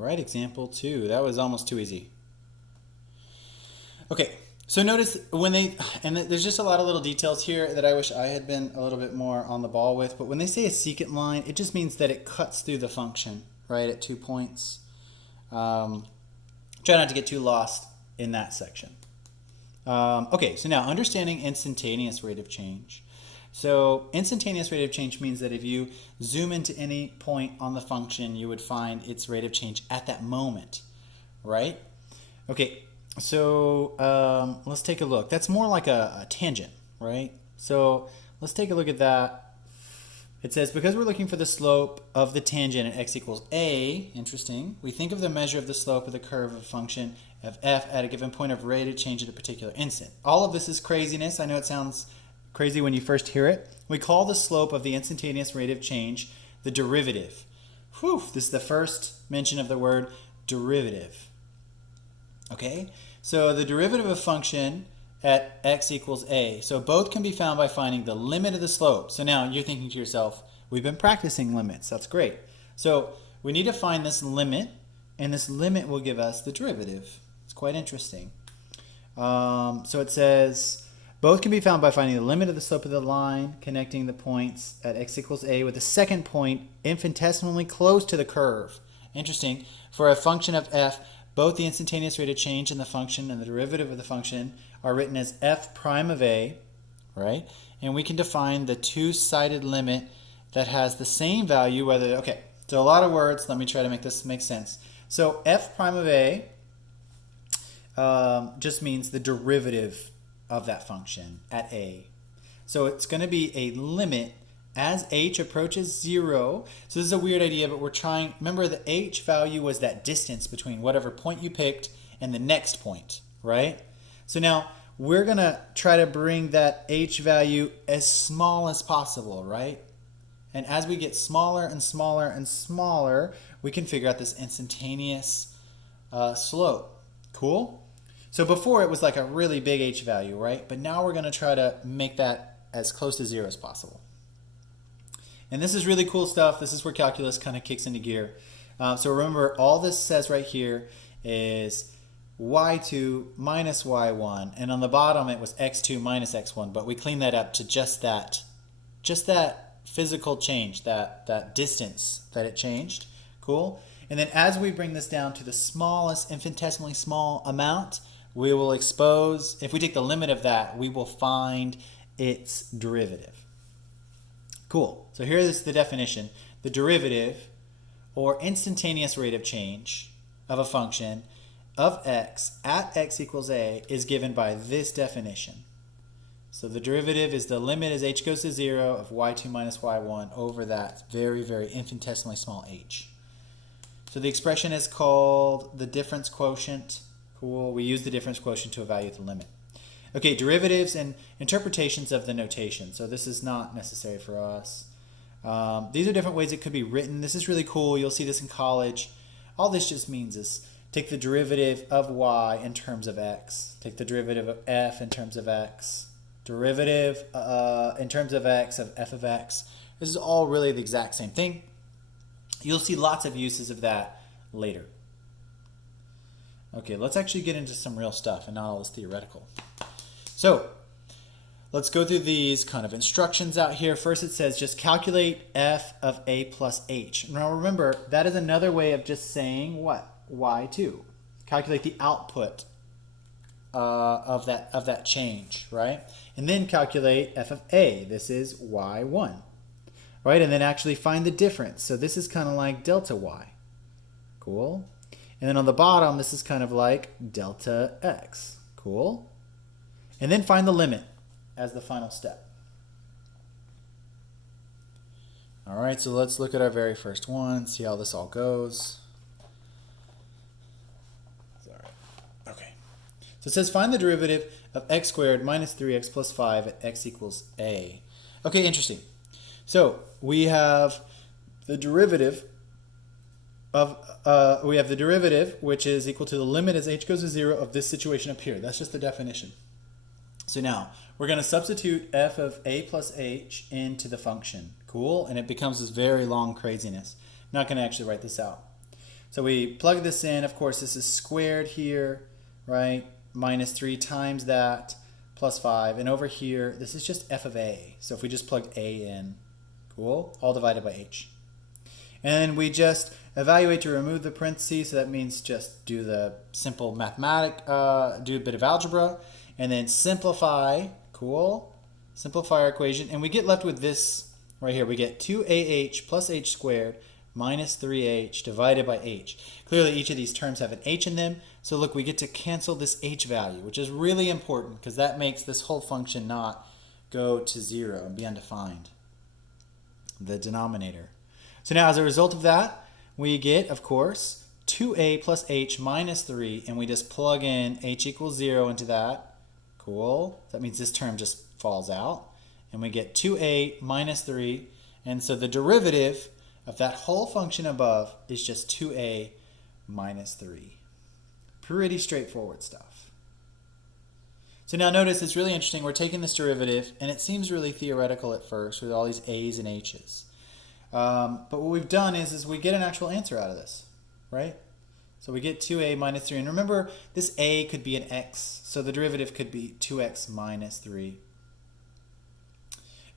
right, example 2. That was almost too easy. Okay, so notice when there's just a lot of little details here that I wish I had been a little bit more on the ball with, but when they say a secant line, it just means that it cuts through the function, right, at 2 points. Try not to get too lost in that section. Okay, so now understanding instantaneous rate of change. So instantaneous rate of change means that if you zoom into any point on the function, you would find its rate of change at that moment, right? Okay, so let's take a look. That's more like a tangent, right? So let's take a look at that. It says, because we're looking for the slope of the tangent at x equals a, interesting, we think of the measure of the slope of the curve of a function of f at a given point of rate of change at a particular instant. All of this is craziness. I know it sounds crazy when you first hear it. We call the slope of the instantaneous rate of change the derivative. Whew, this is the first mention of the word derivative. Okay, so the derivative of a function at x equals a. So both can be found by finding the limit of the slope. So now you're thinking to yourself, we've been practicing limits. That's great. So we need to find this limit, and this limit will give us the derivative. It's quite interesting. So it says, both can be found by finding the limit of the slope of the line connecting the points at x equals a with the second point infinitesimally close to the curve. Interesting. For a function of f, both the instantaneous rate of change in the function and the derivative of the function are written as f prime of a, right? And we can define the two-sided limit that has the same value whether, okay, so a lot of words. Let me try to make this make sense. So f prime of a just means the derivative of that function at a. So it's going to be a limit as h approaches 0. So this is a weird idea, but we're trying, remember the h value was that distance between whatever point you picked and the next point, right? So now we're going to try to bring that h value as small as possible, right? And as we get smaller and smaller and smaller, we can figure out this instantaneous slope. Cool? So before it was like a really big h value, right? But now we're going to try to make that as close to 0 as possible. And this is really cool stuff. This is where calculus kind of kicks into gear. So remember, all this says right here is y2 minus y1. And on the bottom, it was x2 minus x1. But we cleaned that up to just that physical change, that distance that it changed. Cool? And then as we bring this down to the smallest, infinitesimally small amount, we will expose, if we take the limit of that, we will find its derivative. Cool. So here is the definition. The derivative, or instantaneous rate of change of a function of x at x equals a is given by this definition. So the derivative is the limit as h goes to 0 of y2 minus y1 over that very, very infinitesimally small h. So the expression is called the difference quotient. Cool. We use the difference quotient to evaluate the limit. Okay, derivatives and interpretations of the notation. So this is not necessary for us. These are different ways it could be written. This is really cool. You'll see this in college. All this just means is take the derivative of y in terms of x. Take the derivative of f in terms of x. Derivative in terms of x of f of x. This is all really the exact same thing. You'll see lots of uses of that later. Okay, let's actually get into some real stuff and not all this theoretical. So let's go through these kind of instructions out here. First it says just calculate f of a plus h. Now remember, that is another way of just saying what? y2. Calculate the output of that change, right? And then calculate f of a. This is y1, right? And then actually find the difference. So this is kind of like delta y. Cool. And then on the bottom, this is kind of like delta x. Cool. And then find the limit as the final step. All right, so let's look at our very first one, see how this all goes. Sorry. Okay. So it says find the derivative of x squared minus 3x plus 5 at x equals a. Okay, interesting. So we have the derivative of which is equal to the limit as h goes to 0 of this situation up here. That's just the definition. So now we're going to substitute f of a plus h into the function. Cool? And it becomes this very long craziness. I'm not going to actually write this out. So we plug this in. Of course, this is squared here, right? Minus 3 times that plus 5. And over here, this is just f of a. So if we just plug a in, cool, all divided by h. And we just evaluate to remove the parentheses. So that means just do the simple mathematic, do a bit of algebra, and then simplify, cool, simplify our equation. And we get left with this right here. We get 2ah plus h squared minus 3h divided by h. Clearly each of these terms have an h in them. So look, we get to cancel this h value, which is really important because that makes this whole function not go to 0 and be undefined, the denominator. So now as a result of that, we get, of course, 2a plus h minus 3, and we just plug in h equals 0 into that. Cool. That means this term just falls out. And we get 2a minus 3. And so the derivative of that whole function above is just 2a minus 3. Pretty straightforward stuff. So now notice it's really interesting. We're taking this derivative, and it seems really theoretical at first with all these a's and h's. But what we've done is we get an actual answer out of this, right? So we get 2a minus 3. And remember, this a could be an x, so the derivative could be 2x minus 3.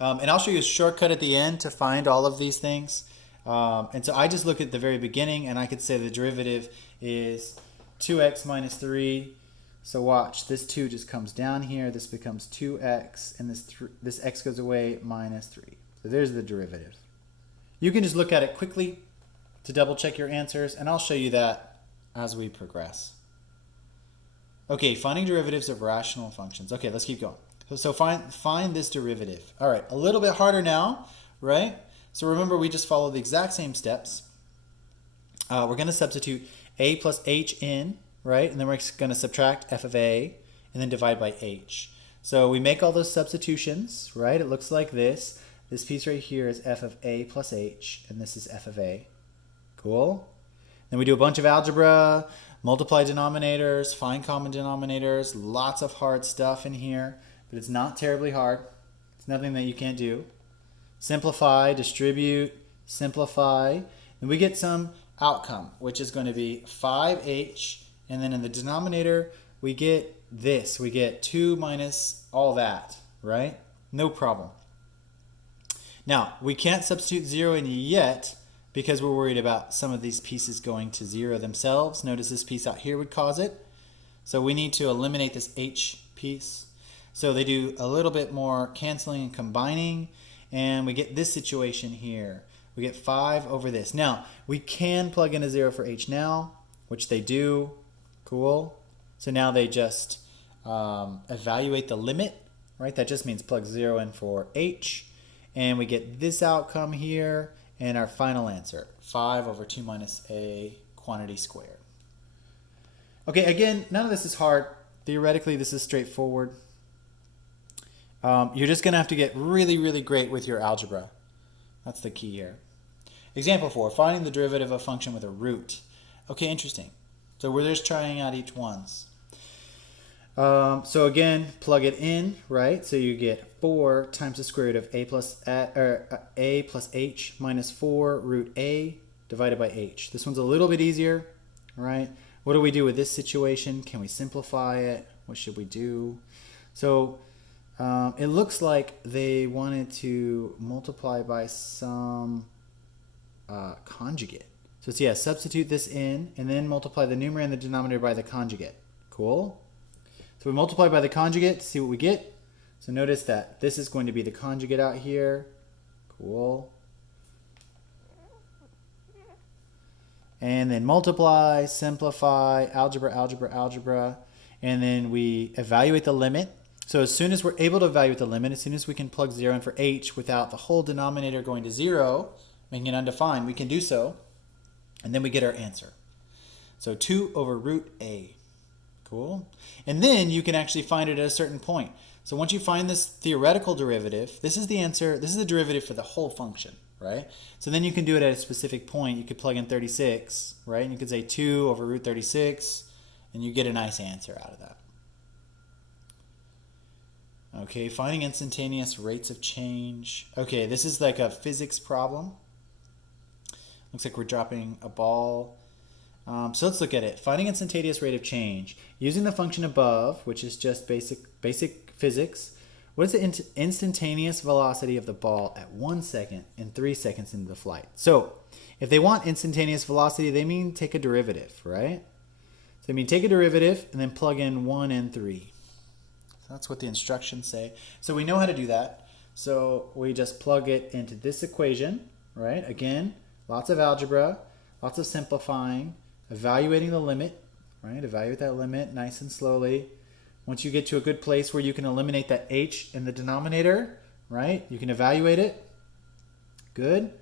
And I'll show you a shortcut at the end to find all of these things. And so I just look at the very beginning, and I could say the derivative is 2x minus 3. So watch, this 2 just comes down here. This becomes 2x, and this x goes away, minus 3. So there's the derivative. You can just look at it quickly to double check your answers, and I'll show you that as we progress. Okay, finding derivatives of rational functions. Okay, let's keep going. So find this derivative. All right, a little bit harder now, right? So remember, we just follow the exact same steps. We're going to substitute a plus h in, right? And then we're going to subtract f of a and then divide by h. So we make all those substitutions, right? It looks like this. This piece right here is f of a plus h, and this is f of a. Cool? Then we do a bunch of algebra, multiply denominators, find common denominators, lots of hard stuff in here, but it's not terribly hard. It's nothing that you can't do. Simplify, distribute, simplify, and we get some outcome, which is going to be 5h, and then in the denominator, we get this. We get 2 minus all that, right? No problem. Now, we can't substitute 0 in yet because we're worried about some of these pieces going to 0 themselves. Notice this piece out here would cause it. So we need to eliminate this h piece. So they do a little bit more canceling and combining, and we get this situation here. We get 5 over this. Now, we can plug in a 0 for h now, which they do. Cool. So now they just evaluate the limit, right? That just means plug 0 in for h. And we get this outcome here, and our final answer, 5 over 2 minus a quantity squared. Okay, again, none of this is hard. Theoretically, this is straightforward. You're just going to have to get really, really great with your algebra. That's the key here. Example 4, finding the derivative of a function with a root. Okay, interesting. So we're just trying out each ones. So again, plug it in, right? So you get 4 times the square root of a plus h minus 4 root a divided by h. This one's a little bit easier, right? What do we do with this situation? Can we simplify it? What should we do? So it looks like they wanted to multiply by some conjugate. So it's, yeah, substitute this in and then multiply the numerator and the denominator by the conjugate. Cool? So we multiply by the conjugate to see what we get. So notice that this is going to be the conjugate out here. Cool. And then multiply, simplify, algebra, algebra, algebra. And then we evaluate the limit. So as soon as we're able to evaluate the limit, as soon as we can plug 0 in for h without the whole denominator going to 0, making it undefined, we can do so. And then we get our answer. So 2 over root a. Cool. And then you can actually find it at a certain point. So once you find this theoretical derivative, this is the answer, this is the derivative for the whole function, right? So then you can do it at a specific point. You could plug in 36, right? And you could say 2 over root 36, and you get a nice answer out of that. Okay, finding instantaneous rates of change. Okay, this is like a physics problem. Looks like we're dropping a ball So let's look at it. Finding instantaneous rate of change. Using the function above, which is just basic physics, what is the instantaneous velocity of the ball at 1 second and 3 seconds into the flight? So if they want instantaneous velocity, they mean take a derivative, right? So they mean take a derivative and then plug in 1 and 3. So that's what the instructions say. So we know how to do that. So we just plug it into this equation, right? Again, lots of algebra, lots of simplifying, evaluating the limit, right? Evaluate that limit nice and slowly. Once you get to a good place where you can eliminate that h in the denominator, right? You can evaluate it. Good.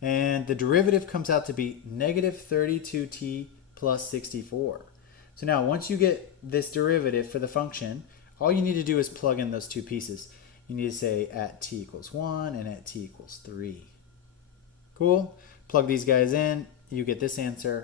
And the derivative comes out to be negative 32t plus 64. So now once you get this derivative for the function, all you need to do is plug in those two pieces. You need to say at t equals 1 and at t equals 3. Cool. Plug these guys in. You get this answer.